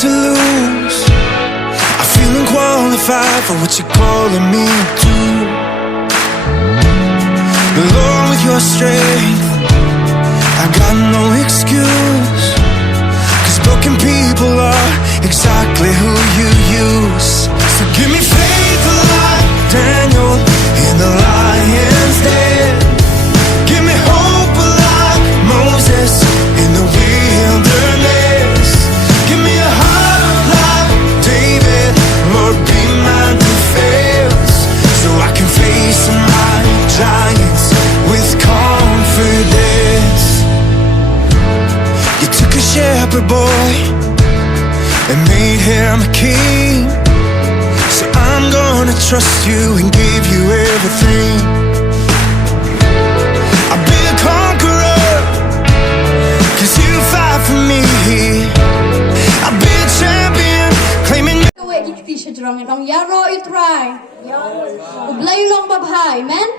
to lose. I feel unqualified for what you're calling me to. Lord, with your strength, I got no excuse. 'Cause broken people are exactly who you use. So give me faith like Daniel in the lion's den. Give me hope like Moses in the wilderness. Give me a heart like David, Lord, be my defense. So I can face my giants with confidence. You took a shepherd boy and made him a king. So I'm gonna trust you and give you everything. I'll be a conqueror, 'cause you fight for me. I'll be a champion, claiming you. 各位一起是这样的，让亚罗一 try， 我不来用吧拍，man。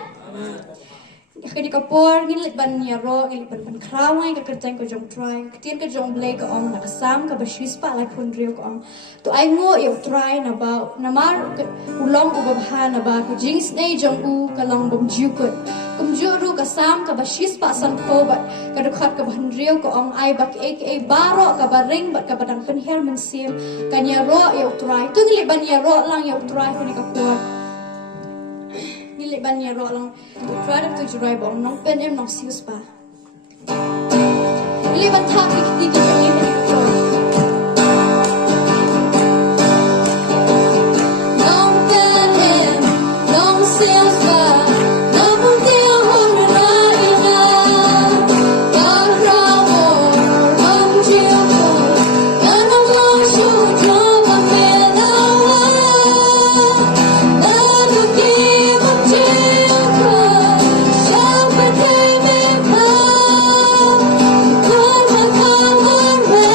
Kini kapor ngilit ban yaro ngilit ban krawai ka kerjang ko jong try ketir ka jong blay ka om nakasam ka basis pa like pundrio ko om to ai ngo yo try na ba namar ulong u babha na ba ko jings nei jong u ka long bom jiu ko kum jiu ru ka sam ka basis pa san ko ba ka dokhat ka bandrio ko om ai ba aka baro ka baring ba ka badang penher mensim kan yaro yo try to ngilit ban yaro lang yo try kini kapor ban ya ro lang try to drive on nong pen em nong sius pa li ban thak ki ki ni nong pen em nong sius pa nong bung tiêu hon ra ina ka ra mo nong chiu ko nong nong shu jo ba me na wa na du ki Hãy subscribe cho kênh Ghiền Mì Gõ để không bỏ lỡ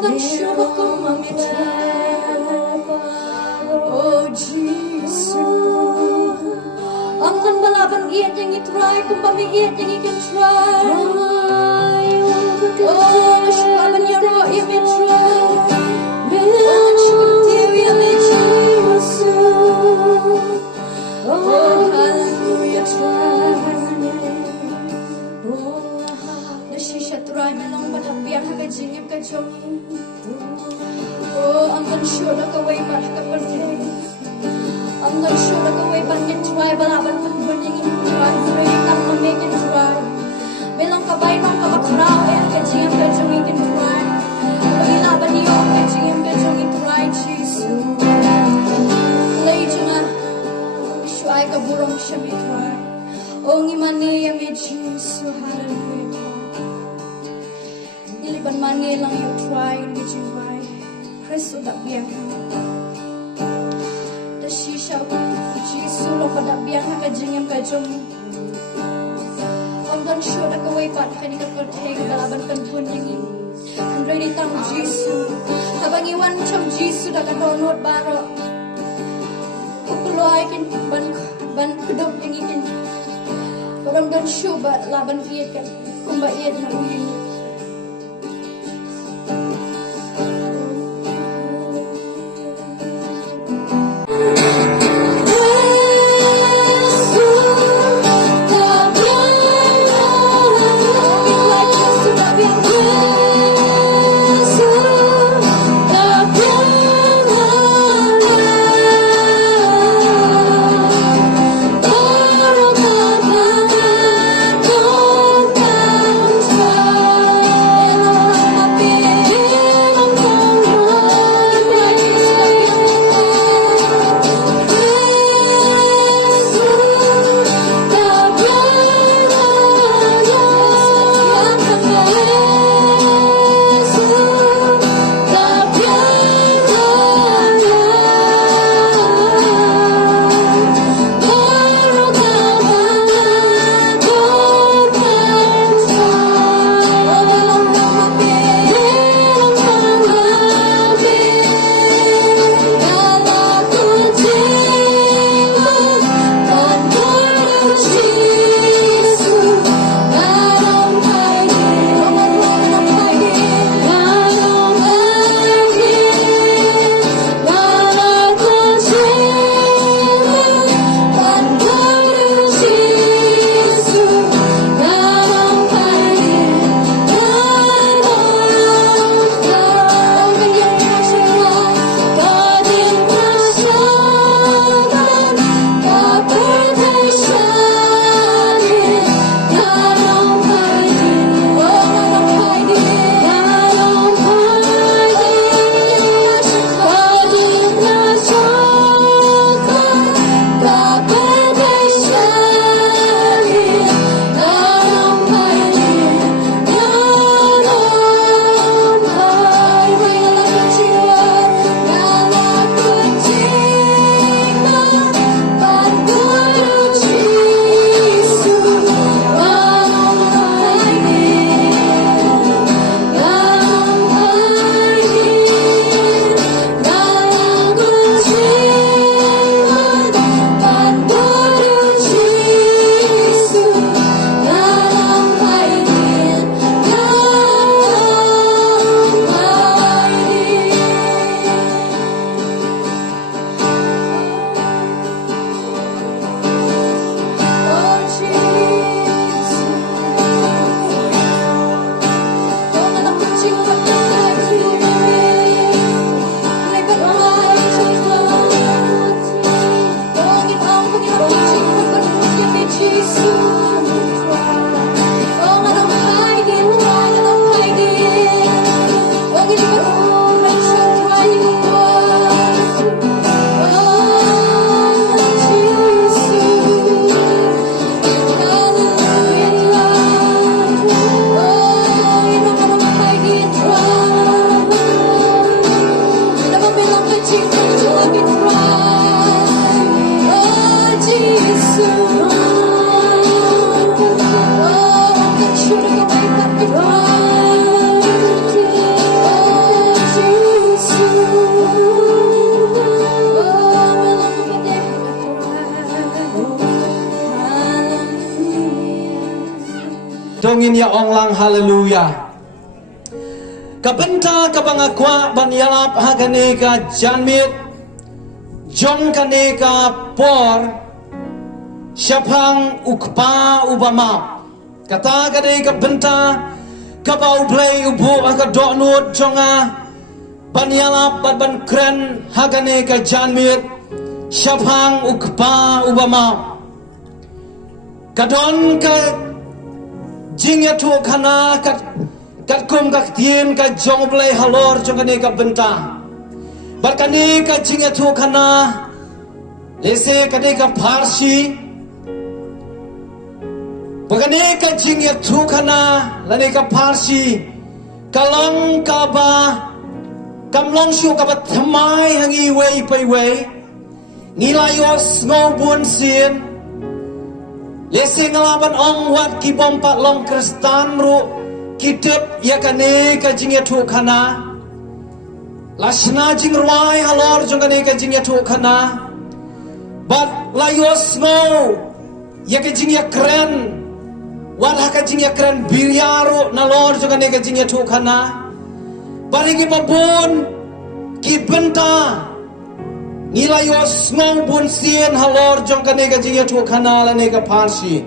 hanggang syuba kong mamitay. Oh, Jesus. Ang kan balaban iyan yang itry, kung pamiiyan yang ikan try. Oh, nasyuaban niya ro, iya may try. Oh, nasyuaban iya may Jesus. Oh, hallelujah, try. Nasisya try na lang manabiyang hagajingim ka jongi. Oh, ang kan syuda kaway marakapalte. I'm not sure that the way back in try, but I've been burning in try, praying I'm gonna make it try. Bilang kabay ng kabakraw, eh, ang kajiyang kajong ikin try. Pag-ilaban niyo, ang kajiyang kajong itry, Jesus. Lay dyan nga, siya ay kaburong siya may try. O ngiman niya may Jesus, hallelujah. Niliban man niya lang yung try, yung try. Kristo dabiyan ka. Shisha, Jesus, lo pada biang hakajing kajong. Ang dan sure na kaway pa kanina korteng dalaban kan pun yang ini. Androy di tang Jesus. Habang iwan cham Jesus da kadonot baro. Kukuloy kin ban kedop yang ikin. Barang dan sure ba laban iet kan kumba iet na uyin. Dongin ya onglang haleluya. Kabenta kabangakwa banyalap hagane ka janmit jong kane ka por syapang ukpa ubama kata gade kabenta kabau play ubu aga donut jonga banyalap ban kren hagane ka janmit syapang ukpa ubama kadon ka jing ya tu kana kat kum kat tien ka jong play halor jong kane ka benta barkane ka jing ya tu kana lese kane ka parsi barkane ka jing ya tu kana lane ka parsi kalong ka ba kamlong shu ka ba thamai hangi wei pai wei nilayos ngobun sin Lesi ngalaban ong wat ki bompat long kristan ru kitip ya kane ka jingya tu kana lasna jing ruai halor jong kane ka jingya tu kana but layos no ya ka jingya kren wat ha ka jingya kren bilyaru nalor jong kane ka jingya tu kana bari ki babun ki benta Nilayos ngong bun sien halor jong kane ka jingya tu kana la ne ka parsi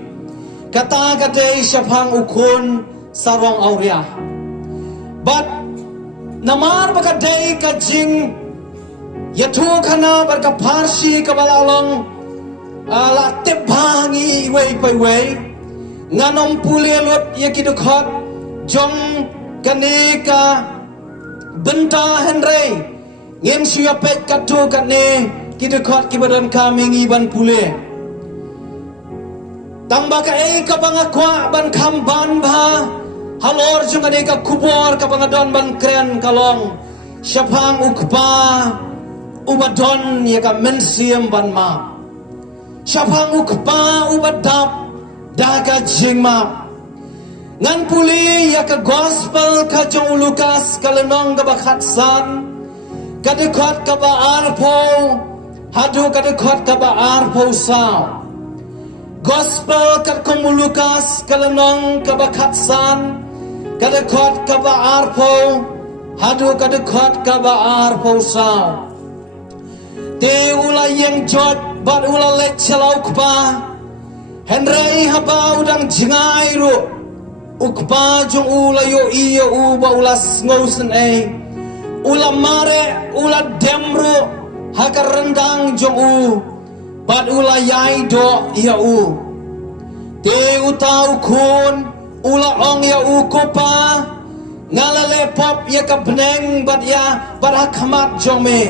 kata kate syapang ukun sarong auria but namar baka dei ka jing ya tu kana bar ka parsi ka balalong la tebhangi wei pai wei nganom pulelut ya kidukot jong kane ka benta henrei ngem siapet katu katne kita khot ki badan kami ngiban pule tamba ka ka bangakwa ban kham ban bha halor jungane ka kubor ka bangadon ban kren kalong syapang ukpa ubadon ya ka mensiam ban ma syapang ukpa ubadap daga jingma ngan puli ya ka gospel ka jong Lukas kalenong ka bakhatsan kadekot ka ba arpo hadu kadekot ka ba arpo sao gospel kat komu Lukas kalenong ka ba khatsan kadekot ka ba arpo hadu kadekot ka ba arpo sao te ula yang jot bat ula let chalau kpa henrei haba udang jingai ru ukpa jong ula yo iyo uba ulas ngosen ula mare ula demru hakar rendang jong bat ula yai do ya te utau kun ula ong ya kopa ngalale pop ya ka bneng bat ya bat hakamat jong me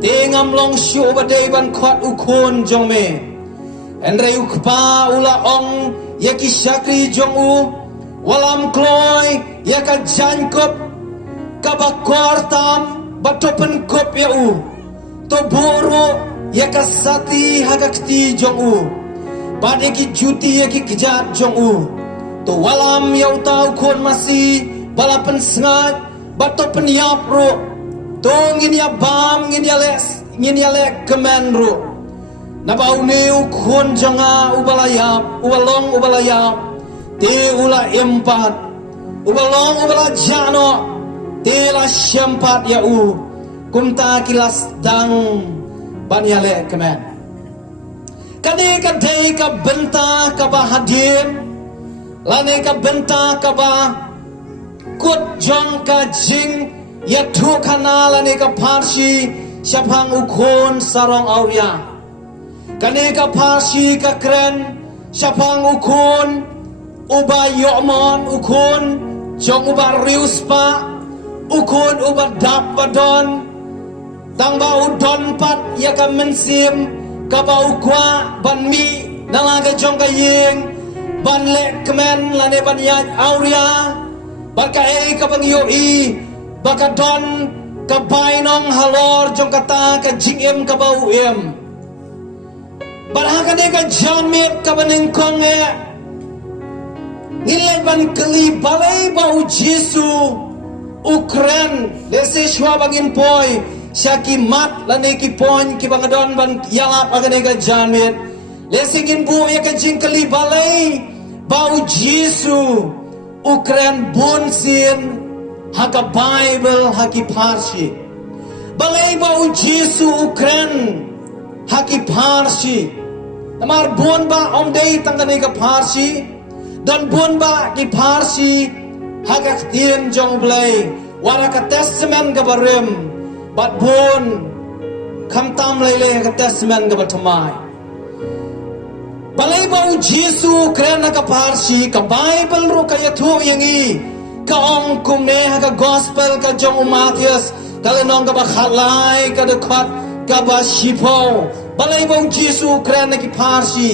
te ngamlong shu badai ban khot ukun jong me enre ukpa ula ong ya ki syakri jong walam kloy ya ka jankop kabakor tam batopen kop ya to buru ya kasati hagakti jong bade ki juti ya ki kejat jong to walam ya utau kon masih balapen sengat batopen yap ru to ngin ya bam ngin ya le kemen ru nabau neu kon jonga ubalayap ubalayap te ula empat ubalong ubalajano Tela syampat ya kumta kilas dang banyale kemen kade kadai ka benta ka ba hadim lane ka benta ka ba kut jong ka jing ya tu kana lane ka parsi syapang ukun sarong auria kade ka parsi ka kren syapang ukun uba yomon ukun jong uba riuspa ukun ubat dap badon tang bau don pat ya ka mensim ka bau kwa ban mi nalaga jong ka ying ban le kemen lane ban ya auria baka ka bang yo baka don ka bainong halor jong kata ka jingem ka bau barha ka de ka jamit ka baning kong nilai ban kali balai bau Jesu Ukran lese shwa bangin poi Syaki mat lani ki pon ki bangadon ban yalap agane ka janmit. Lesingin bu ya ka jingkali balai bau Jesu ukren bun sin haka Bible haki Parsi. Balai bau Jesu ukren haki Parsi. Namar bun ba om dei tangane ka Parsi dan bun ba ki Parsi haka tien jong blai waraka testament ka barem. Bat bun kam tam lele ka testament ka batamai. Balai bau Jesu kerana ka Parsi ka Bible ro ka yathu yangi ka ong kumne ka gospel ka jong Matius kalenong ka bakhalai ka dekat ka ba shipo. Balai bau Jesu kerana ki Parsi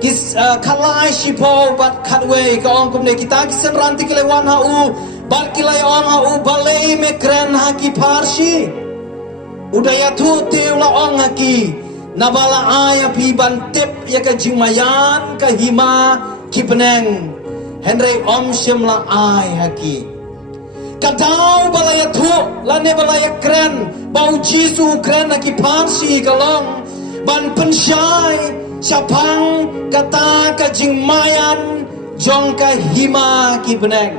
kis khalai shipo bat khatwe ka ong kumne kita kisan ranti kelewan hau bat kilai ong hau balai me keren haki Parsi. Udaya tu teula ong haki nabala aya pi bantip ya ka jingmayan ka hima ki peneng Henry om shimla ay haki kadau balaya tu lane balaya keren bau Jesu keren haki Parsi kalong ban pensyai sapang kata ka jingmayan jong ka hima ki peneng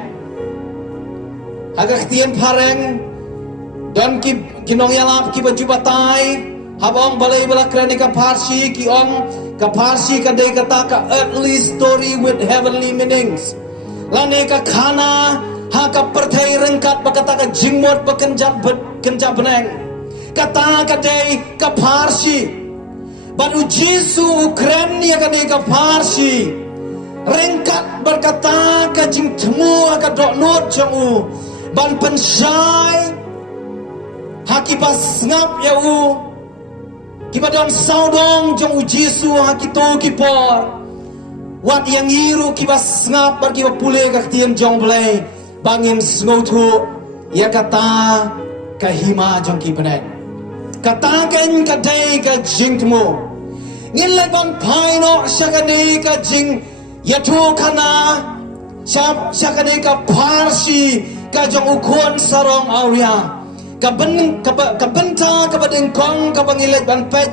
agak tien pareng dan kinong yalap ki baju batai habang balai bala krani ka Parsi ki ong ka Parsi ka day kata ka earthly story with heavenly meanings lane ka khana ha ka perthai rengkat bakata ka jingmot bakenjat kenjat beneng kata ka day ka Parsi banu Jesu kren ya ka day ka Parsi rengkat berkata ka jing temu ka dok not jong ban pensyai hakibas ngap ya kibadon saudong jong Jesu hakito kipor wat yang iru kibas ngap bar kiba pule ka tien jong blai bangim sngotu ya kata kahima jong kipenen kata ken kadai ka jingtmo ngilai bang paino syakane ka jing yatu kana syakane ka Parsi ka jong ukon sarong auria kabenta kabadengkong kabangilet ban pet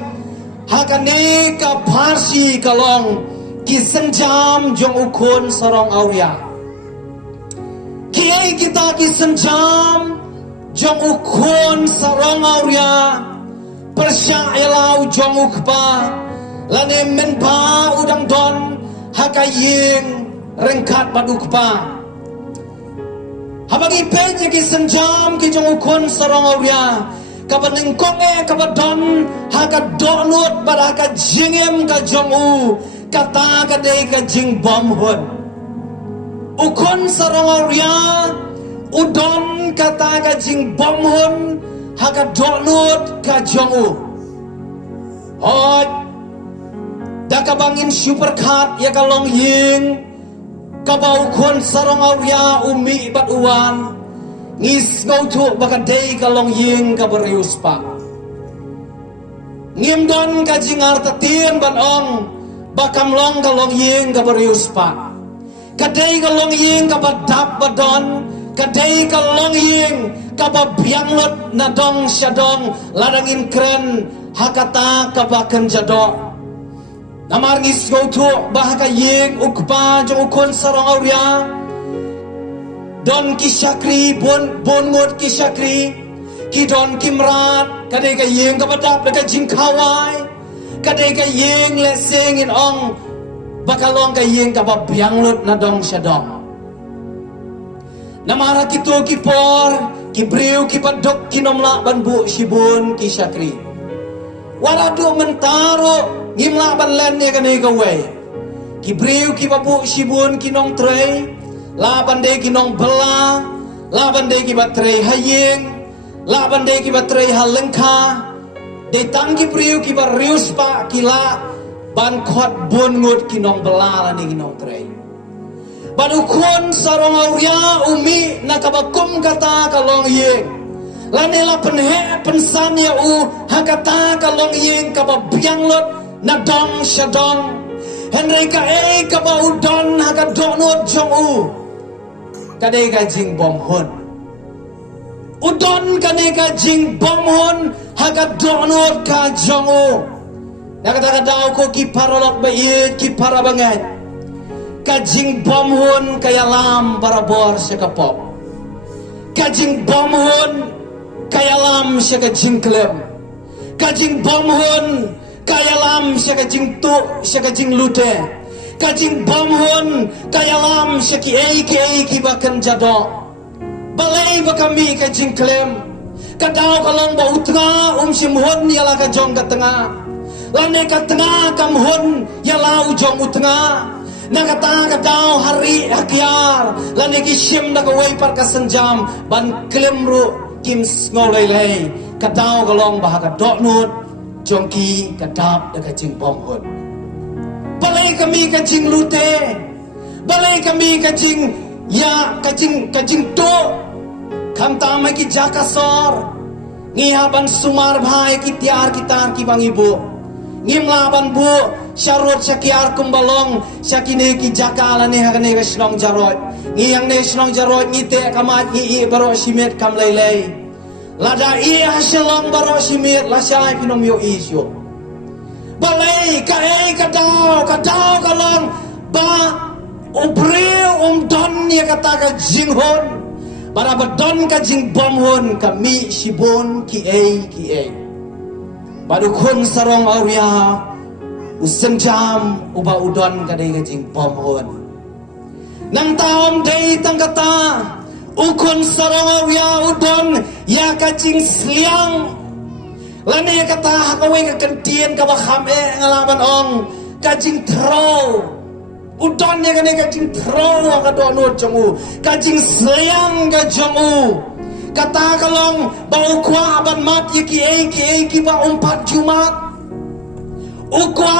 hakane ka Parsi kalong kisenjam jong ukon sarong auria kiai kita kisenjam jong ukon sarong auria persya elau jong ukpa lane menpa udang don hakayeng rengkat badukpa habagi penye ki senjam ki jong ukon sarong auria kabaneng konge kabadon haka donut pada haka jingem ka jong u kata ka dei ka jing bom hon ukon sarong auria udon kata ka jing bom hon haka donut ka jong u hoi dakabangin super card ya kalong ying kabau kon sarong auria umi bat uwan ngis ngautu bakadei kalong ying kabarius pa ngim don ka jingar tatien ban ong bakam long kalong ying kabarius pa kadei kalong ying kabadap badon kadei kalong ying kababianglot na dong syadong ladangin kren hakata kabakan jadok namar ngis ngautu bahaka yeng ukpa jong ukon sarong auria don kisyakri bon ngot kisyakri ki don kimrat kadai ka yeng kabadap ka jingkawai kadai ka yeng leseng in ong bakalong ka yeng kababianglot na dong syadong namara kito kipor kibriu kipadok kinomla banbu shibun kisyakri waradu mentaro ngimla ban len ne ka ne ka we kibriu ki babu shibun kinong trei la bande kinong bela la bande ki batrei hayeng la bande ki batrei halengka de tang kibriu ki barius pa kila ban khot bun ngut kinong bela la ni kinong trei banu kun sarong auria umi nakabakum kata kalong yeng lanela penhe pensan ya u hakata kalong yeng kababianglot na dong syadong henry ka kabaudon haka donut jong u kadai ka jing bom hon udon kani ka jing bomhon haga donot ka jongo nakata daw ko ki paralok ba ki para bangat ka jing bomhon kaya lam barabor sa kapop ka jing bomhon kaya lam sa ka jing klem ka jing bomhon kaya lam sa ka jing tu sa ka jing lute ka jing bomhon kaya lam sa ki ki bakan jado balay ba kami ka jing klem kadaw kalong ba utnga simhon yala ka jong ka tanga lane ka tanga kamhon yala ujong utnga nakata kadaw hari hakyar lane ki sim na kaway par ka sanjam ban klem ru kim ngolay kadaw kalong ba ka donut jongki kadap da ka jing bomhon balay kami ka jing lute balay kami ka jing ya ka jing to kam tamay ki jakasor ngihaban sumar bhai ki tiar kitar ki bang ibu ngim laban bu syarut syakiar kumbalong syakine ki jakala ne hagane resnong jarot ngiyang ne resnong jarot ngite kamat ngi baro simet kam laylay lada i hasilong baro simet lasay pinom yo isyo balay kae kadaw kalong ba ubreu don ni kata ka jinghon para badon ka jing bomhon kami sibon ki ai badukon sarong auria usenjam uba udon ka dai ka jing bomhon nang taom dai tang kata ukon sarong auria udon ya ka jing sliang lani kata kawe ka kentien ka bakhame ngalaban ong ka jing throw udon ni kane ka jing throw ka donut jongu ka jing sliang ka jongu kata kalong bau kwa ban mat ki ba umpat jumat ukwa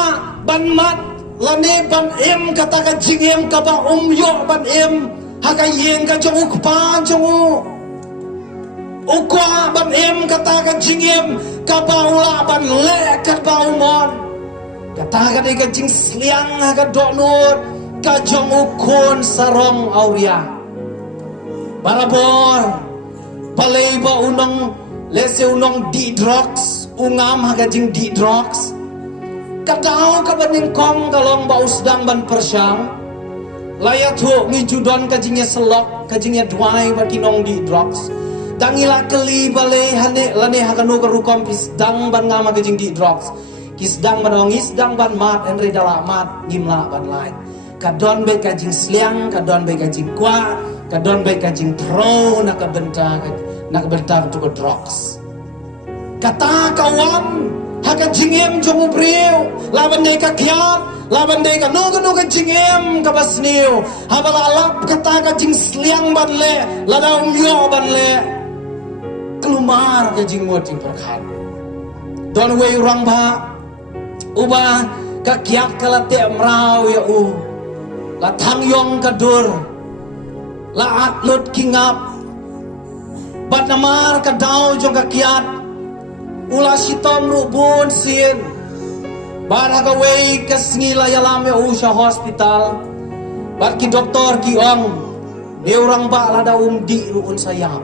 ban mat lane ban em kata ka jing em ka ba yo ban em haka yeng ka jongu pa jongu ukwa ban em kata ka jing em ka ba ula ban le ka ba umon kata ka de ka jing sliang ka donut ka jong ukon sarong auria barabor palay ba unong lese unong di drugs ungam haga jing di drugs kadaw ka baning kong kalong ba usdang ban persyang layat ho ngi judon ka jingnya selok ka jingnya duai ba kinong di drugs dangila keli balay hane lane haga no ka rukom pisdang ban ngama ka jing di drugs kisdang ban ong isdang ban mat enre dala mat ngimla ban lain kadon bay ka jing sliang kadon bay ka jing kwa kadon bay ka jing throw nakabenta to drugs kata kawan haga jingem jong ubriu laban day ka kyat laban day ka no ka jingem ka basniu habala alap kata ka jing sliang ban le lada umyo ban le kelumar ka jing mo jing perkhan don way urang ba uba ka kyat kala te amrau ya la thang yong kadur la atlut kingap bat namar ka daw jong ka kiat ula sitom rubun sin bar haga way kasngila yalam ya usha hospital bat ki doktor ki ong de urang ba la da di ruun sayam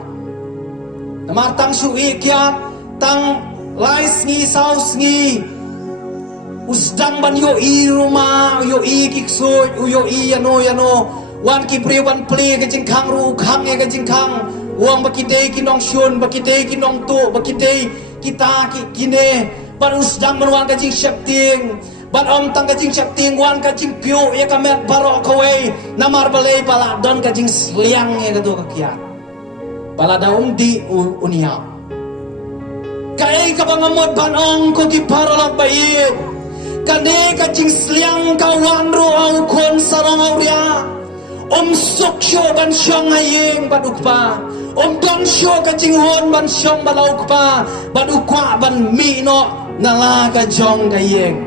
namar tang sui kiat tang lais ngi saus ngi usdang ban yo i rumah yo i kiksoy yo i yano wan ki pri wan pli ka jing khang ru khang e ka jing khang wang bakidei ki nong shun bakidei ki nong tu bakidei kita ki kine ban usdang ban wan ka jing shapting ban om tang ka jing shapting wan ka jing pyo e ka met baro kawai namar balay pala don ka jing sliang e ka to ka kiat bala da di uniya kai ka bangamot ban ong ko ki paralak bayit kane ka jing sliang ka wan ro au kon sarong auria sok syo ban syong hayeng ban ukpa don syo ka jing hon ban syong ban ukpa ban ukwa ban mi no nala ka jong kayeng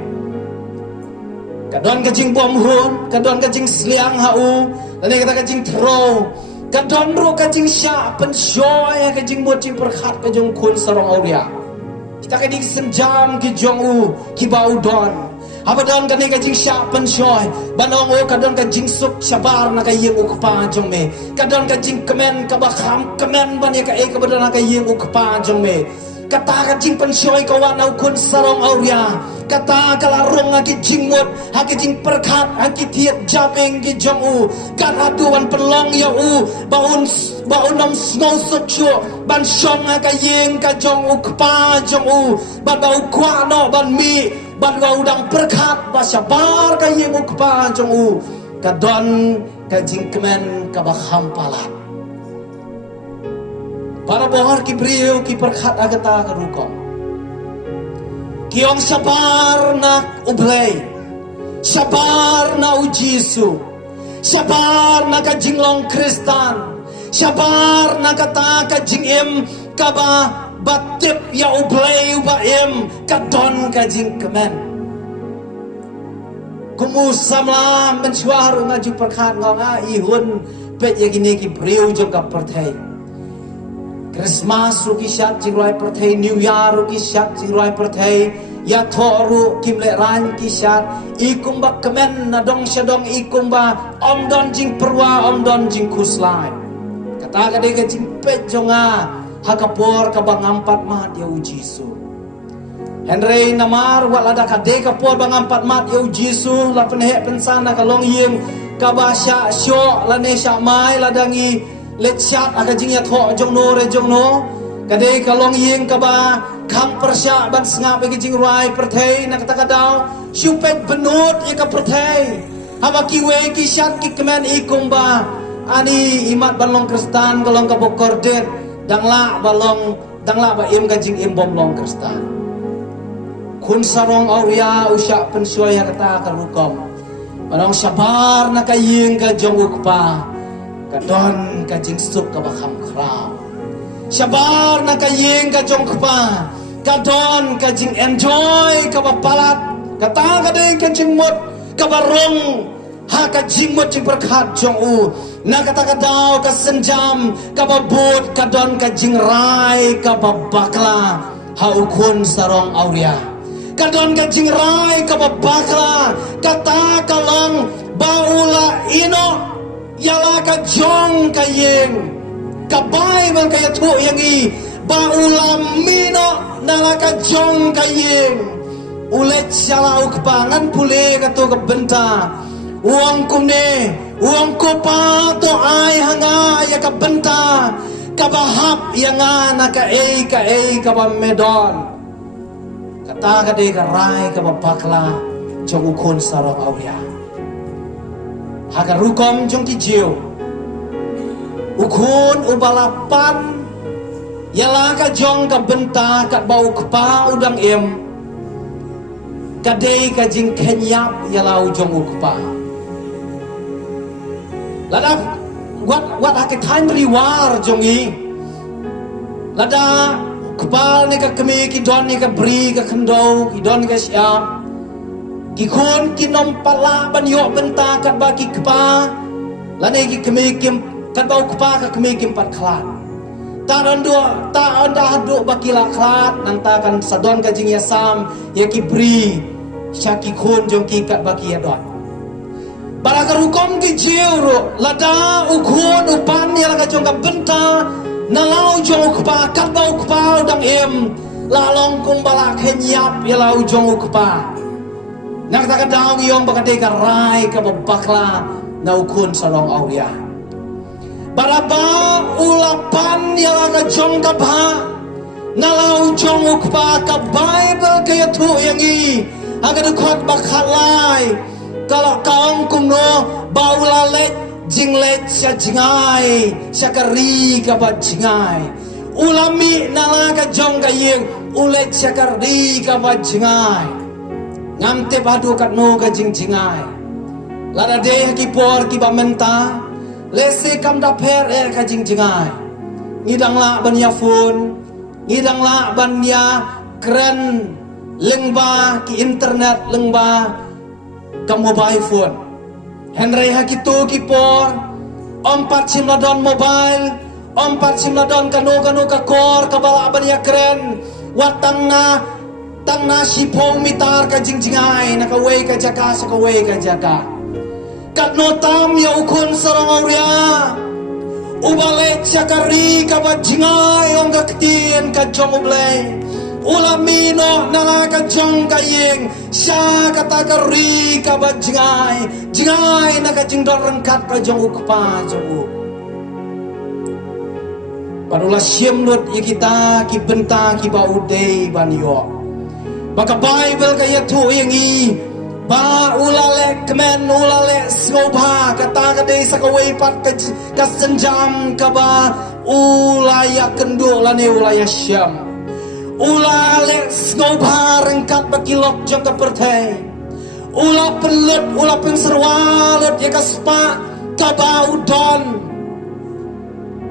kadon ka jing bom hon kadon ka jing sliang hau lane ka jing throw kadon ro ka jing sya pen syo ya ka jing mo jing perkhat ka jong kon sarong auria kita ka dik senjam ki jong ki bau don Abadon ka ni ka jing sya pensyoy. Banong o kadon ka jing suk syabar na ka yeng ukpa jong me. Kadon ka jing kemen ka bakam kemen ban ya ka e ka badon na ka yeng ukpa jong me. Kata ka jing pensyoy ka wana ukun sarong auria. Kata ka larong aki jing mut haki jing perkat haki tiet jameng ki jong u. Kan aduan pelong ya u baun nom snow suk ban shong ka yeng ka jong ukpa jong u. Ban bau kwa no ban mi ban bau udang perkat ba syabar ka yeng ukpa jong u. Kadon ka jing kemen ka bakam palat. Para bohar ki brio ki perkat agata ka rukom. Kiong syabar nak ublay. Syabar na ujisu. Syabar na ka jinglong Kristan. Syabar na kata ka jingim ka ba batip ya ublay ba im kadon ka jing kemen. Kumusam la mensuar ngaju perkat ngonga ihun pet ya gini ki brio jong ka perthai. Christmas ruki syat jingrai perthai, New Year ruki syat jingrai perthai, ya thoru kim le ran ki syat, ikum ba kemen na dong syadong ikum ba om don jing perwa om don jing kuslai. Kata kadai ka jing pet jonga hakapor ka bang ampat mat ya ujisu. Henry namar wa lada kadai ka por bang ampat mat ya ujisu la penhe pensana ka long yeng ka ba sya syo la ne sya mai ladangi let syat aga jing ya tho jong no re jong no kadai kalong yeng ka ba kham persya ban sngap ge jing rai perthai na kata kadau syupet benut ye ka perthai haba ki we ki syat ki kemen ikum ba ani imat balong Kristan kalong ka bokor det dangla ba im ka jing im bom long Kristan kun sarong auria usya pensyoy ya kata ka rukom balong syabar na ka yeng ka jong ukpa kadon ka jing suk ka bakam kraw. Syabar na ka yeng ka jong kpa. Kadon ka jing enjoy ka bapalat. Kata ka day ka jing mut ka barong. Ha ka jing mut jing perkat jong u. Na kata ka daw ka senjam ka babut kadon ka jing rai ka babakla. Ha ukun sarong auria. Kadon ka jing rai ka babakla. Kata ka lang baula ino. Yala ka jong ka yeng ka Bible kaya tu yang i ba ulam mino nala ka jong ka yeng ulet syala ukpangan pule ka tu ka benta uang kumne uang kopa to ai hanga ya ka benta ka bahap yang na ka ka ba medon kata ka de ka rai ka ba pakla jong ukon sarong aulia Haga rukom jong ki jiu ukun ubalapan yala ka jong ka benta kat bau kpa udang em kadai ka jing kenyap yala ujong ukpa lada wat hake time riwar jong i lada kpal ni ka kemi ki don ni ka bri ka kendo ki don ka syap Kikun kinom pala banyo benta kat baki kpa lanai ki kemikim kat bau kpa ka kemikim pat klat ta anda hadu baki la klat nantakan sadon ka jing yasam ya ki bri syaki kun jong ki kat baki yadon barakarukom ki jiuro lada ukun upan ya ka jong ka benta nalau jong kpa kat bau kpa dang em lalong kum bala kenyap ya lau jong kpa Nak tak daw yung bakade ka rai ka babakla na ukun sarong auria. Baraba ulapan yala ka jong ka ba nalau jong ukpa ka Bible kaya tu yang i agad ukot bakalay kalau kaong kuno baula let jinglet siya jingay siya kari ka ba jingay ulami nala ka jong ka yeng ulet siya kari ka ba jingay ngamte badu kat no ka jing-jingai lada de ki por ki bamenta lese kam da per ka jing-jingai ngidang la ban ya phone ngidang la ban ya kren lengba ki internet lengba ka mobile phone henry hakitu ki por ompat sim ladon mobile ompat sim ladon kanu ka kor ka bala ban ya kren watang na tang nasi pong mitar ka jingjingay nakaway ka jaka sa kaway ka jaka kat no tam ya ukun sarang auria ubale chakari ka ba jingay ong ka ktien ka jong ublay ulamino nanga ka jong ka yeng sya kata kari ka ba jingay na ka jingdor rengkat ka jong ukpa jong Panulah siem lut ya kita ki benta ki baudei banyo. Maka Bible kaya tu yang i ba ulale kemen ulale sngobha kata kadai sakawai pat ka senjam ka ba ulaya kenduk lane ulaya syam. Ulale sngobha rengkat bakilok jang ka pertai. Ula pelut ula penserwalut ya ka spa ka ba udon.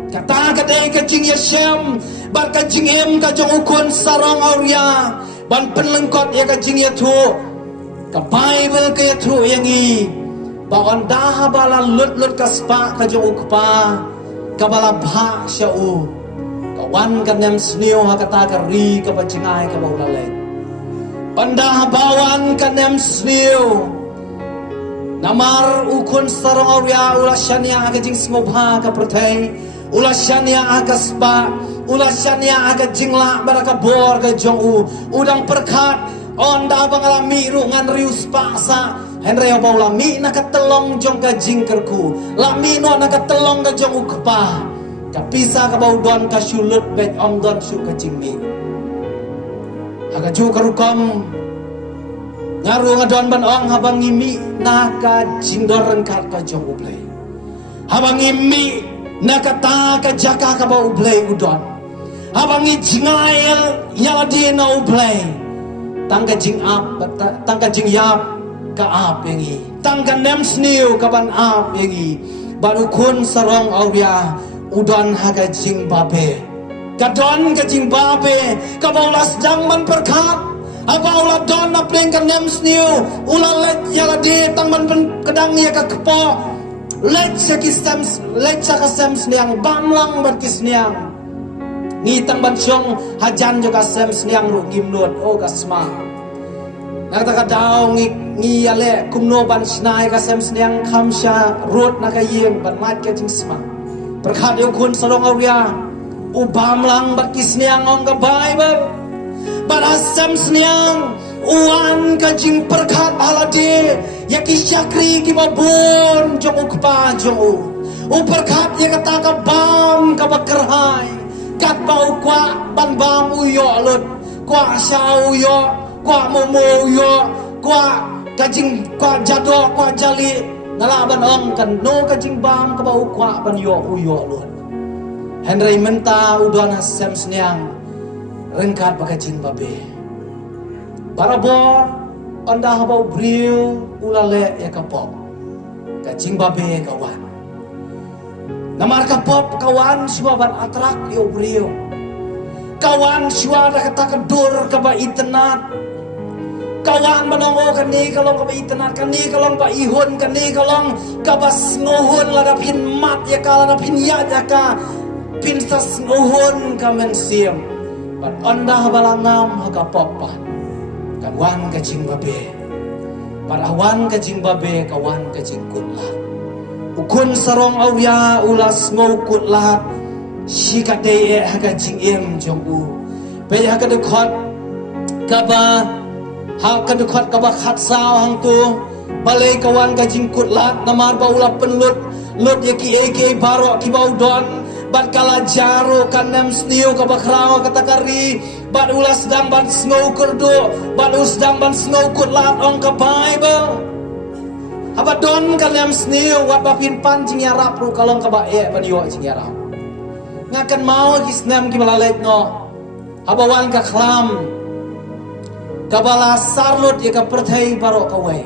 Kata kadai ka jing yashem ban ka jing em ka jong ukun sarang auria ban penlengkot ya ka jing ya tu ka Bible ka ya tu yang i ba on dah bala lut ka spa ka jong ukpa ka bala bha sya u ka wan ka nem sneo ha kata ka ri ka ba jingai ka ba ulale pandah bawan ka nem sneo namar ukun sarang auria ula syania ka jing smobha ka pertai Ula syania aga spa, ula syania aga jingla baraka bor ka jong u, udang perkat onda bangalami ru ngan riu spa sa, henreo baula mi nakatelong jong ka jingkerku, lami no nakatelong ka jong u kepa, kapisa ka bau don ka syulut bet om don syu ka jingmi, aga ju karukam ngaru ngadon ban ong habang ngimi naka jingdor rengkat ka jong u play, habang ngimi nakata ka jaka ka ba ublay udon habangi jingayal yaladi na ublay tangka jing up tangka jing yap ka up yangi tangka nem sniu ka ban up yangi baru kun sarong auria udon haga jing babe kadon ka jing babe ka baulas jang man perkat abaula don na pleng ka nem sniu ulalet yaladi tang man kedang ya ka kepo Let sa kasems niyang bamlang berkis niyang ngitang bansyong hajan jo kasems niyang rugimnod o kasma nakataka daw ngiyale kumno ban sinay kasems niyang kamsya rot nakayim ban mat ka jingsma perkat yung kun salong auria ubamlang berkis niyang ong ka Bible ban asems niyang uwan ka jing perkat halade yaki syakri ki babon jong ukpa jong uperkat ya kata ka bam ka bakerhai kat bau kwa ban bam uyo lut kwa sya uyo kwa momo uyo kwa kajing kwa jado kwa jali nala ban ong kan no kajing bam ka bau kwa ban yo uyo lut henry menta udon hasem sniang rengkat bakajing babe barabor anda habau brio ulale ya kapop kacing babe kawan namar kapop kawan suaban atrak yo brio kawan suada kata kedur kaba internet kawan manongo kani kalong kaba internet kani kalong ba ihun kani kalong kabas ngohun ladapin mat ya kala dapin ya ka pinsas ngohun kamen siam bat anda balangam hakapopan kawan kacing babe parawan kacing babe kawan kacing kutlat ukun sarong auya ulas ngau kutlat sikate haga jing em jongu pe haga dekhot kaba haga dekhot kaba khat saw hang tu balai kawan kacing kutlat namar baula penlut lut yaki eke baro ki bau don bat kala jaro kanem sniu kabakrao katakari bat ulas dang ban snow kurdo bat us dang ban snow kutlat ong ka Bible abadon kanem sniu wat bapin pan jing yarap ru kalong ka bae ban yo jing yarap ngakan mau kisnem ki balalet no abawan ka khlam kabala sarlut ya ka perthai baro kawai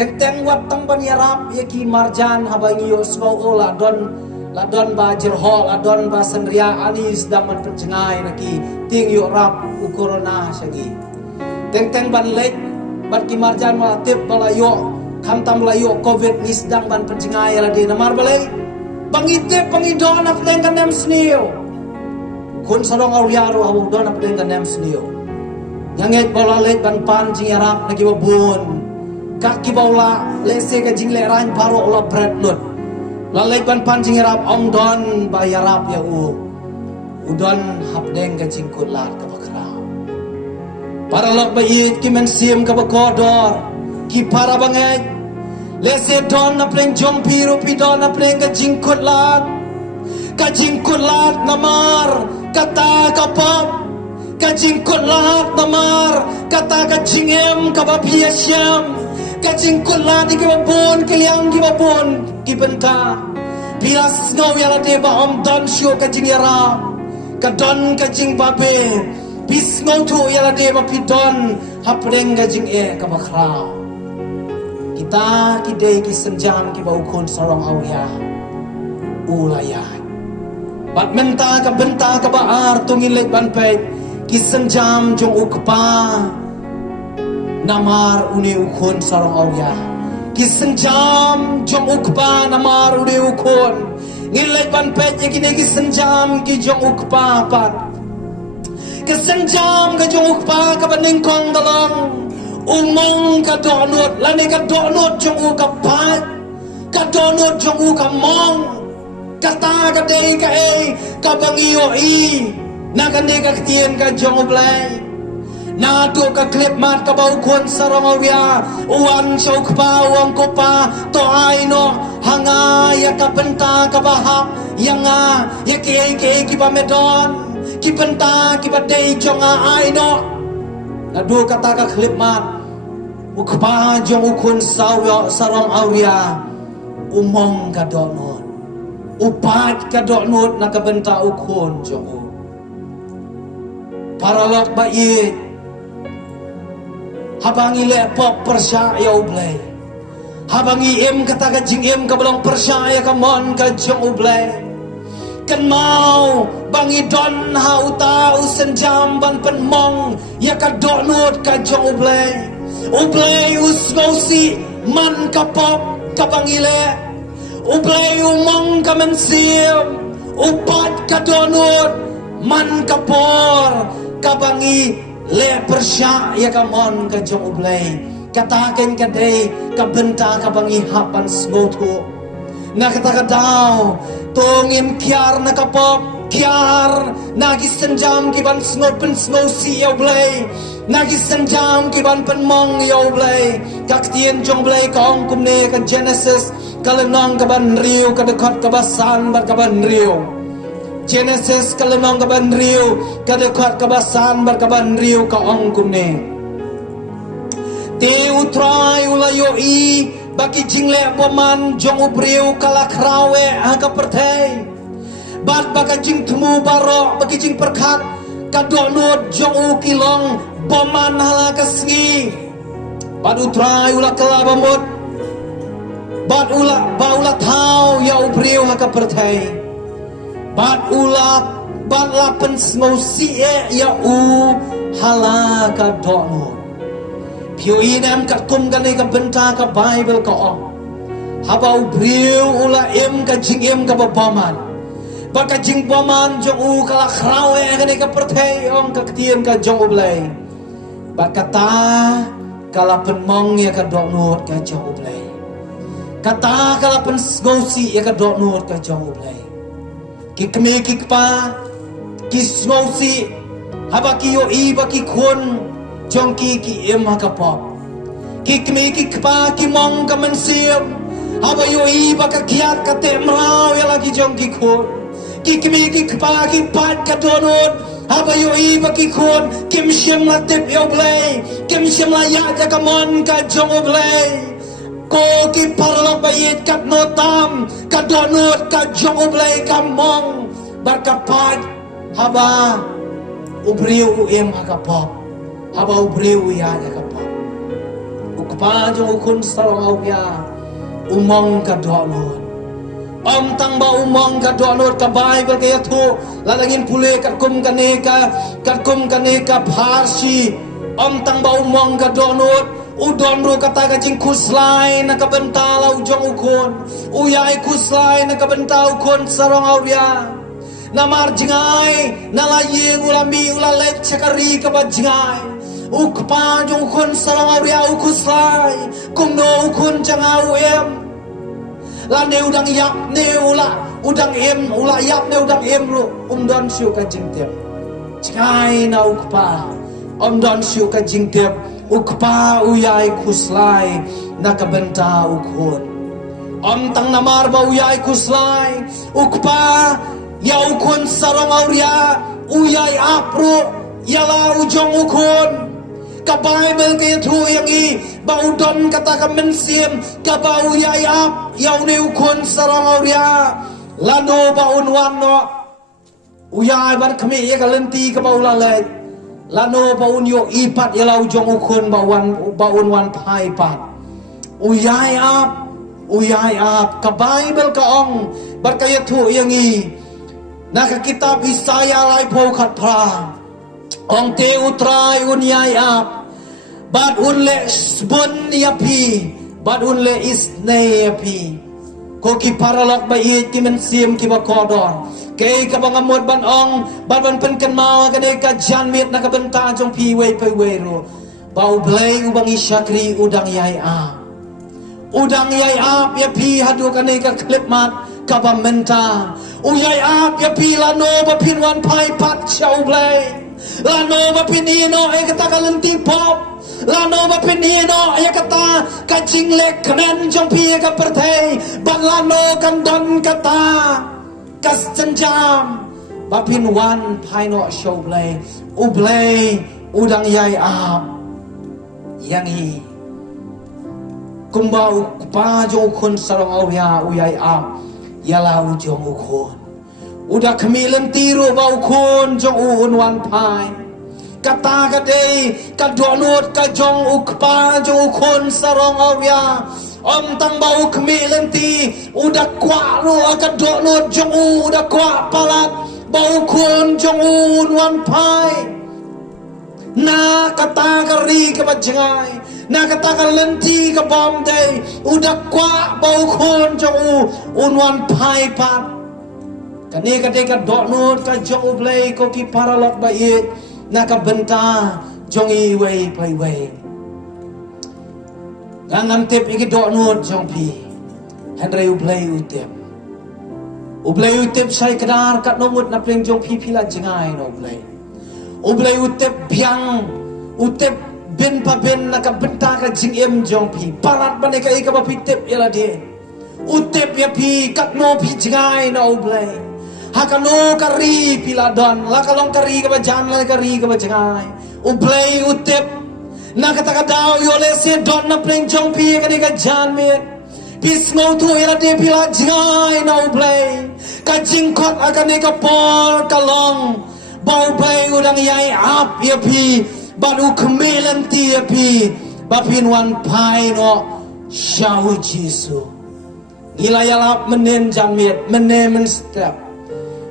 teng wat tang ban yarap ya ki marjan habangi yo snow ola don ladon ba jerho ladon ba sendria anis daman pencengai naki ting yuk rap ukorona sagi teng ban lek ban ki marjan malatip balayo kamtam layo covid ni sedang ban pencengai lagi namar balai bangitip pangidon ap dengan nem snio kun sarong auliaro hawu don ap dengan nem snio Yang bola let ban pan jing Arab lagi babun. Kaki bola lese ka jing le ran paro ola bread nut. La let ban pan jing Arab ong don ba Arab ya u. Udon hap deng ka jing kulat ka bakrau. Para lok ba yit ki men sim ka bakodor. Ki para bangai lese don na pleng jong piru pi don na pleng ka jing kulat. Ka jing kulat namar kata ka pop. Kajing kulat namar kata kajing em kabapia syam kajing kulat di kebabon keliang kebabon kibenta bila snow yala deba om don show kajing yara kadon kajing babe bis snow tu yala deba pidon hapreng kajing kabakra kita kidei kisenjam kibaukun sorong awya ulaya bat menta kabenta kabaar tungilek banpet kisenjam jong ukpa namar uni ukun sarong awya kisenjam jong ukpa namar uni ukun ngilai ban pet yakini kisenjam ki jong ukpa pat kisenjam ka jong ukpa ka baning kong dalong umong ka donut lani ka donut jong ukpa ka donut jong ukamong kata ka dei ka ka bangiyo Nakandi ka ktien ka jong ublay Nado ka klip mat ka bau kun sarong awya Uwan syok pa uwang ko pa To ay no hanga ya ka penta ka bahak Yang ya ki pa medon Ki penta ki pa day jong ay no Nado kata ka klip mat Ukpa jong ukun sarong awya Umong ka donut Upat ka donut na ka benta ukun jong Paralok bayi Habangi lepop persya ya ublay Habangi im kata ka jing im ka belong persya ya ka mon ka jong ublay Kan mau bangi don hauta usenjam ban penmong ya ka donut ka jong ublay Ublay usngausi man ka pop ka bangi le Ublay umong ka mensim Upat ka donut man ka por kabangi le persya ya kamon ka jong ublay kataken ka day kabenta kabangi hapan smoto na kata ka daw tongim kiar na kapop kiar nagisenjam kiban snopen snow si ya ublay nagisenjam kiban penmong ya ublay kaktien jong ublay kaong kumne ka Genesis kalenong kaban riu kadekot kabasan bar kaban riu Genesis kalenong kaban riu kadekot kabasan bar kaban riu kaong kumne te utrai ulayo i baki jingle boman jong ubriu kalakrawe angka pertei bat baka jing temu baro baki jing perkat kadonot jong ukilong boman hala kasngi bat utrai ula kelabamut bat ula baula tau ya ubriu haka pertei Bat ulap bat lapen smosi ya u halaka dono Pio inem kat kum gane ka benta ka Bible ka o Habau briu ula im ka jing im ka babaman Baka jing baman jong u kala krawe gane ka pertei ong ka ktien ka jong ublay Baka ta kala penmong ya ka dono ka jong ublay Kata kala pen smosi ya ka dono ka jong ublay Kikme kikpa kismosi habaki yo iba kikun jongki ki im hakapop kikme kikpa kimong kamansim haba yo iba kakiat kate mrao ya lagi jongki kun kikme kikpa kipat kadonot haba yo iba kikun kim shim la tip yo blay kim shim la ya kamon ka jong blay Ko ki parlok bayit kat notam kadonot ka jong ublay kamong barkapat haba ubriu uim hakapop haba ubriu ya hakapop ukpa jong ukun sarong awya umong kadonot om tang ba umong kadonot ka Bible kaya tu lalangin pule kat kum kaneka parsi om tang ba umong kadonot Udon ro kata kajing kuslay nakabenta la ujong ukon uyay kuslay nakabenta ukon sarong awya namar jingay nalayeng ulami ulalek cakari kabad jingay ukpa jong ukun sarang auria ukuslai kumno ukun jangau em la ne udang yap ne udang em ula yap ne udang em lu don siu ka jingtep chai na ukpa don siu ka jingtep ukpa uyai kuslai nakabenta ukun tang namar ba uyai kuslai ukpa ya ukun sarang auria uyai apro yala ujong ukun ka Bible kaya tu yang i baudon kata ka mensim ka ba uyai ap yaw ne ukun sarang auria lano ba unwan no uyai ban kami ya kalenti ka ba ulalay lano ba unyo ipat yala ujong ukun ba unwan pai pat uyai ap ka Bible ka ong barkaya tu yang i nakakitab Isaya lai po khat pra ong te utrai unyai ap bad unle sbun yapi bad unle isne yapi ko ki paralok ba it ki men sim ki ba kodon ke ka bangamot ban ong ban pen mau ka ne ka janmit na ka benta jong pi we pe we ro bau blai ubang isyakri udang yai ap yapi hadu ka ne ka klip mat ka ba menta uyai ap yapi lano ba pinwan pai pat chau blai lano ba pinino ay kata kalenti pop lano ba pinino ay kata kajing lek kanen jong pi ka pertay ban lano kan don kata kas janjam ba pinwan pai no show blay ublay udang yai ap yang hi kumbau pa jong kun sarong auya uyai ap yala ujong ukun udah kemilen tiru bau kun jong unwan pai kata kadei kadonut ka jong ukpa jong ukun sarong awya tang bau kemilen ti udah kwa ru kadonut jong udah kwa palat bau kun jong unwan pai na kata kari ka bajengai na kata kalenti ka bom day udah kwa bau kun jong unwan pai pat kani kadai ka donut ka jong ublay ko ki paralok ba it nakabenta jong i way pai way ngangan tip iki donut jong pi henry ublay utip sai kadar kat nomut na pleng jong pi pila jengai no ublay utip biang utip bin pa bin nakabenta ka jing em jong pi parat ba ne ka ika ba pitip yala di utip ya pi kat no pi jengai no ublay hakano kari piladon lakalong kari ka ba jan la kari ka ba jangai ublay utip nakataka daw yole se don na pleng jong pi ka ka jan mit pisngo tu ila de pila jangai na ublay ka jingkot akane ka por kalong bau bay udang yai ap ya pi banu kemelan ti ya pi bapin wan pai no shau jisu ilayalap menen jamit menen step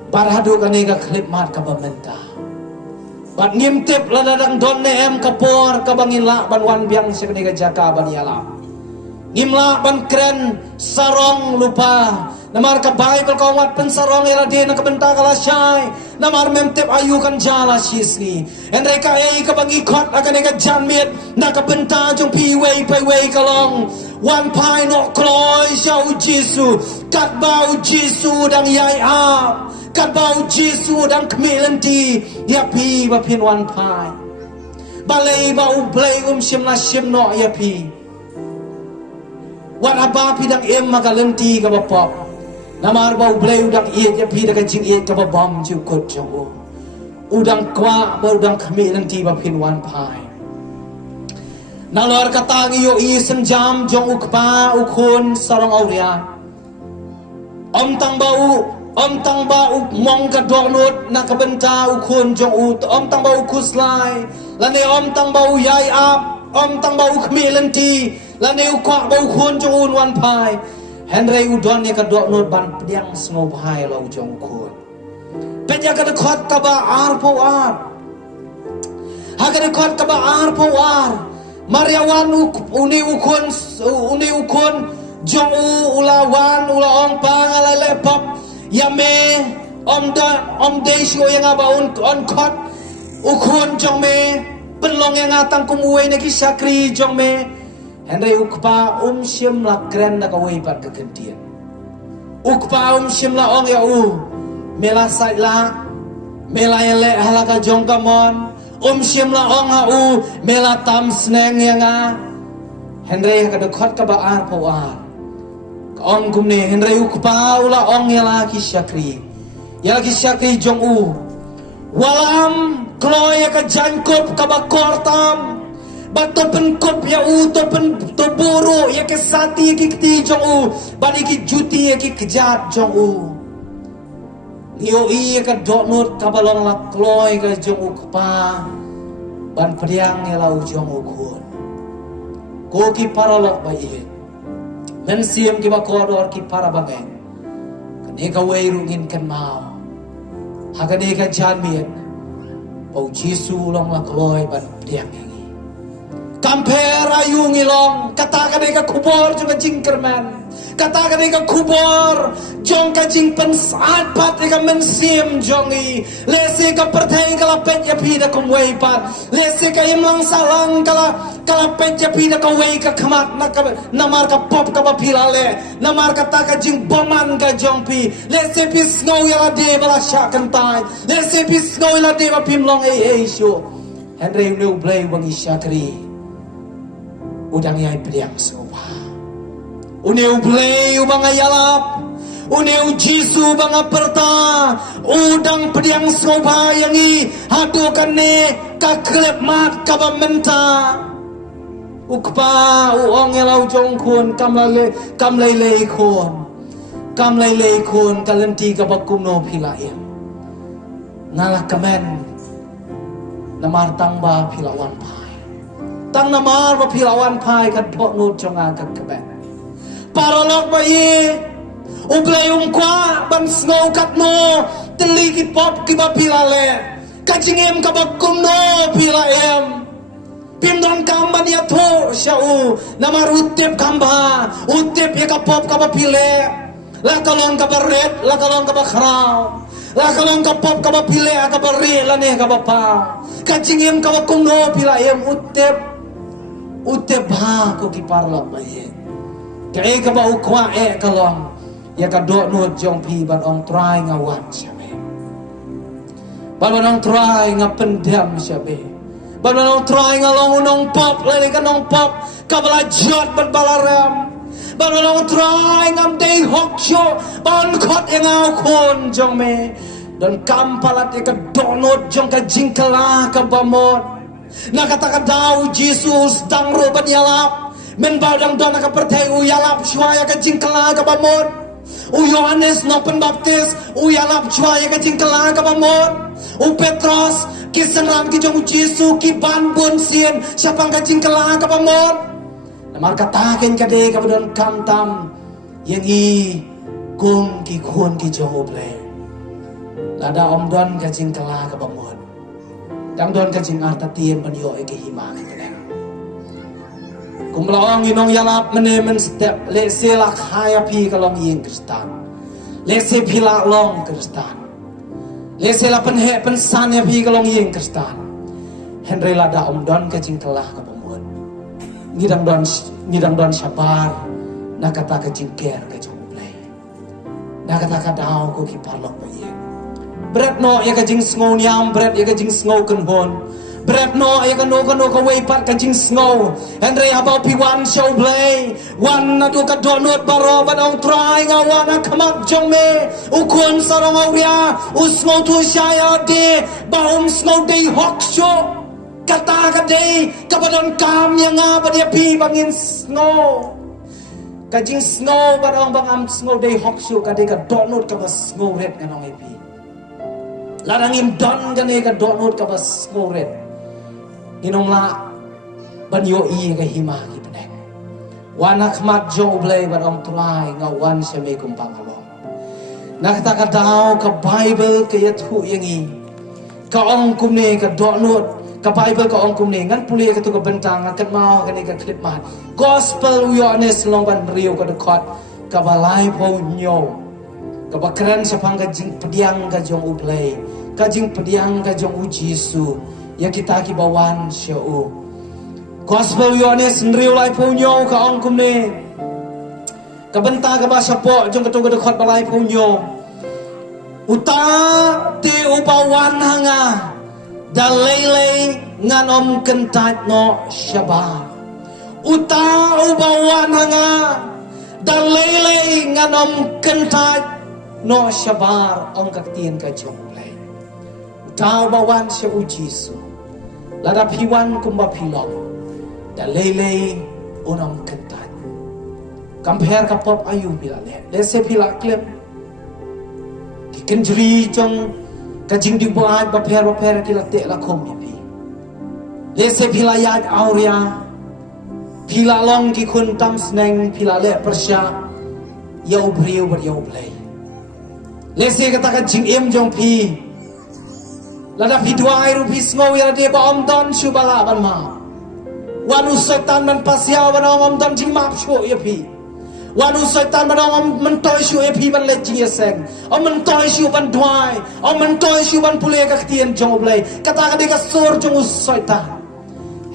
barhadu kani ka klip mat ka bamenta bat ngimtip la dadang don ne em kapor ka bangin la ban wan biang se kani ka jaka ban yala ngimla ban kren sarong lupa namar ka Bible ka wat pen sarong ila de na ka benta kala syai namar memtip ayu kan jala sisniendre ka ai ka bangi khot akani ka janmit na ka benta jong pi wei pai wei kalong wan pai no kloi shau jisu kat bau jisu dang yai ap kat bau jisu dang kmelenti ya pi ba pin wan pai balai bau blai sim la sim no ya pi wan aba pi dang em makalenti ka ba pop namar bau blai udang iet ya pi dang jing iet ka ba bom ju kot jong udang kwa ba udang kmelenti ba pin wan pai nalor katangi yo isen jam jong ukpa ukun sarong auria om tang bau mong ka donut na kabenta ukun jong ut om tang bau kuslai lane om tang bau yai ap om tang bau kmelenti lane ukwa bau kun jong un wan pai henry udon ya ka donut ban pediang sngo pai lo jong kun peja ka khot ka ba ar po ar ha ka khot ka ba ar po ar Mariawan uni ukun jong ulawan ulaong pangalale pop yame om de sho yang aba on khot ukun jong me penlong yang atang kumuwe na kisakri jong me Henry ukpa siem la kren na kawai pat kekentian ukpa siem la ong ya mela sai la mela ele halaka jong kamon siem la ong ha mela tam sneng yang Henry kadekot ka baar pawar ong kumne Henry ukpa ula ong ya la kisakri jong walam kloy ka jankop ka bakortam bato penkop ya to pen to buru ya ke sati ki kti jong bani ki juti ya ki kejat jong yo i ka donut ka balong la kloy ka jong pa ban priang ya lau jong kun ko ki paralok ba i men siem ki ba kodor ki para bangen kani ka wei rungin kan mau hakane ka jan miet Pau Jisu long la kloy ban priang ini kampera yung ilong katakan ka kubor jong ka jingkerman katakan ka kubor jong ka jing pensat pat ka mensim jongi lese ka perthai kala pet ya pida kumwei pat lese ka imlang salang kala pet ya pida ka wei ka khamat namar ka pop ka bapilale namar ka ta ka jing boman ka jong pi lese pis ngau ya de bala sha kantai lese pis ngau ya de ba pimlong ei sho Henry new play wangi syakri udang yai priang sopa uneu play ubanga yalap uneu Jisu banga perta udang priang sopa yangi hadukan ne ka klep mat ka menta ukpa uong elau jong kun kam lei kun kalenti ka bakum no philaim nala kamen namar tangba philawan pa tang namar ba philawan pai kan phok nut chonga kan kabe paralok ba ye ublay kwa ban snow kat no teli ki pop ki ba philale kachingem ka ba kumno philaem pim don kam ban ya tho shau namar utep kamba utep ya ka pop ka ba phile la kalong ka ba red la kalong ka ba khrau la kalong ka pop ka ba phile ka ba re la ne ka ba pa kachingem ka ba kumno philaem utep ha ko ki parlok ba ye kay ka ba ukwa kalong ya ka do no jong pi ban ong try ngawan siabe ban ong try nga pendam siabe ban ong try ngalong unong pop lele ka nong pop ka bala jot ban balaram ban ong try ngam dei hok cho ban khot ngau kon jong me dan kampalat ka donot jong ka jingkala ka bamot nakataka daw Jesus dang roban yalap men badang don ka perthai u yalap shwaya ka jingkala ka bamot u Yohanes no penbaptis u yalap shwaya ka jingkala ka bamot u Petros kisanram ki jong Jesus ki ban bun sien siapang ka jingkala ka bamot namar kataken ka de ka badon kamtam yang i kung ki khon ki joble lada om don ka jingkala ka bamot dang don ka jing arta tien ban yo ke hima ke den kumlaong inong yalap menemen step le sela khaya pi kalong yin kristan le se phila long kristan le sela penhe pensan ya pi kalong yin kristan Henry lada om don ka jing kelah ka bamut ngidang don sabar nakata ka jing ker ka joble nakata ka daw ko ki parlok ba yin bread no ya ka jing snow nyam bread ya ka jing snow kan hon bread no ya ka no ka way pat ka jing snow Henry about pi one show play one na do ka donut baro ban ong try nga wana kamak jong me ukon sarong auria usnow tu shaya de baum snow day hok show kata ka day kabadon kam ya nga ba dia pi bangin snow ka jing snow ban ong bangam snow day hok show ka de ka donut ka ba snow red nga nong epi larang im don gane ka donut ka bas ngoret inong la ban yo i ka hima ki penek wana khmat jo blay ban ong try nga wan se me kumpang along nakta ka daw ka bible ka yathu yangi ka ong kumne ka donut ka bible ka ong kumne ngan puli ka tu ka bentang ka mau ka ni ka clip mat gospel Yohanes long ban rio ka dekot ka balai po nyo kabakran sa pang kajing pediang ka jong ublay kajing pediang ka jong u Jisu ya kita ki bawan syau gospel yo ne sendriu lai punyo ka ong kum ne ka benta ka ba sapo jong ka tu ka khot balai punyo uta ti ubawan hanga dalele ngan om kentat no syaba uta ubawan hanga dalele ngan om kentat no syabar ong ka tien ka jong lai uta ubawan sya ujisu lada piwan kumba pilong dalele unom kentat compare ka pop ayu bila le se pila klem ki kenjri jong ka jing di buat ba per ki la te la khom ni pi le se pila yat auria pila long ki khun tam sneng pila le persya yau briu ber yau blai le se ka ta ka jing em jong pi lada pi duai ru pi sngo ya de ba om don shu bala ban ma wanu setan man pasya wan om don jing map shu ya pi wanu setan man om man toy shu ya pi ban le jing ya seng om man toy shu ban duai om man toy shu ban pule ka tien jong blai kata ka de ka sur jong setan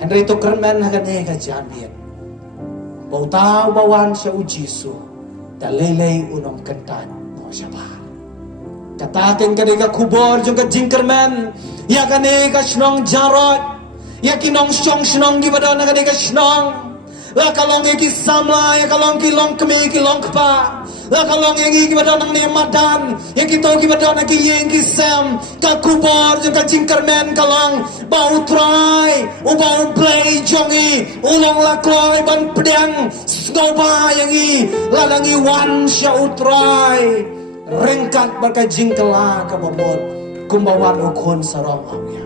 henry to kerman ha ka ne ka jan bien bau tau bawan sya ujisu da lele unom kentan no syaba katakan ka kubor jong ka jingkerman ya ka ne ka snong jarot ya ki nong snong gi badon ka ne ka snong la ka long ki samla ya ka long ki long kme ki long pa la ka long gi badon nang ne madan ya ki to gi badon ki yeng ki sam ka kubor jong ka jingkerman ka long bau try u bau play jongi ulong la kloi ban pedang skoba yang i la langi wan sya utrai ringkat barka jingkela ka bomot kumbawan ukun sarong awya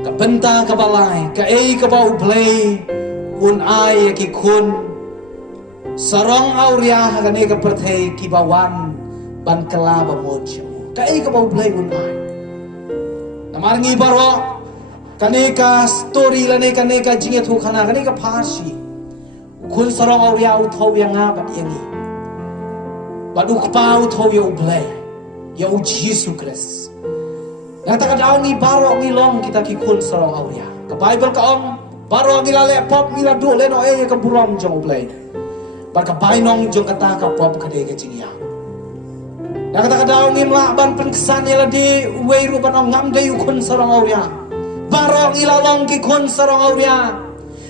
ka benta ka balai ka ei ka bau play un ai ki kun sarong awya ka ne ka perthei ki bawan ban kela bomot ka ei ka bau play un ai namar ngi baro ka ne ka story la ne ka jinge thu khana ka ne ka phashi kun sarong awya u thau yang nga bat yangi baduk pau thau yo blai yo Jesus Christ yang tak ada ngi baro ngi long kita ki kun sarong auria ka Bible ka om baro ngi la le pop ngi la du le no e ka burom jong blai bar ka bai nong jong kata ka pop ka de ka jingya yang tak ada ngi mla ban penkesan ya di wei ru ban ngam de kun sarong auria baro ngi la long ki kun sarong auria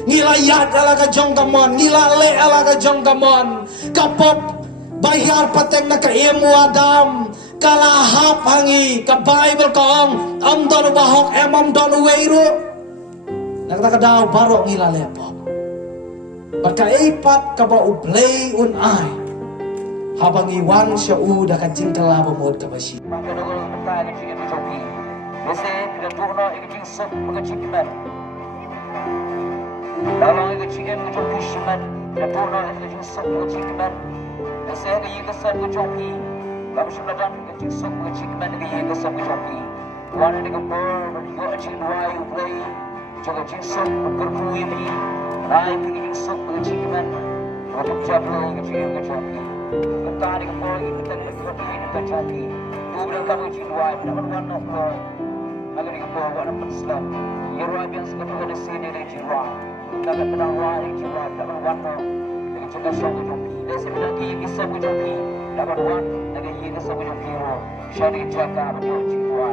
ngi la yat ala ka jong kamon ngi la le ala ka jong kamon ka pop bayar pateng na ka emu Adam kalahap hangi ka Bible kong am don bahok am don weiru nakata daw baro ngila lepo baka ipat ka ba uplay un ai habang iwan siya uda ka jingkala bamod ka bashi maka dogol mata ka jingin jopi bese pida turno ikijing sok maka jingman dalang ikijing jopi shiman pida turno ikijing sok maka jingman saya ke yiga san ko jopi babu shuladan ke jisok ko chikman ke yiga san ko jopi wana de ko yo achin wai play joga jisok ko kurku yibi rai ke jisok ko chikman ko chaplo ke jiga jopi ko tari ko yibi tan ko yibi ta jopi dubra ka ko chin wai na wana ko agari ko wana paslam yero abian ska ko de sene de jiwa daga pedang wai jiwa daga wana juga song jopi desa bilang ki kisah ko jopi dapat wan daga yi kisah ko jopi ro shari jaka ba yo jiwa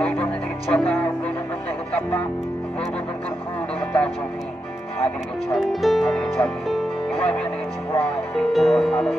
lai don daga jaka lai don ban daga kappa lai don ban kurku daga ta jopi agari ko jopi iwa bi daga jiwa itu halal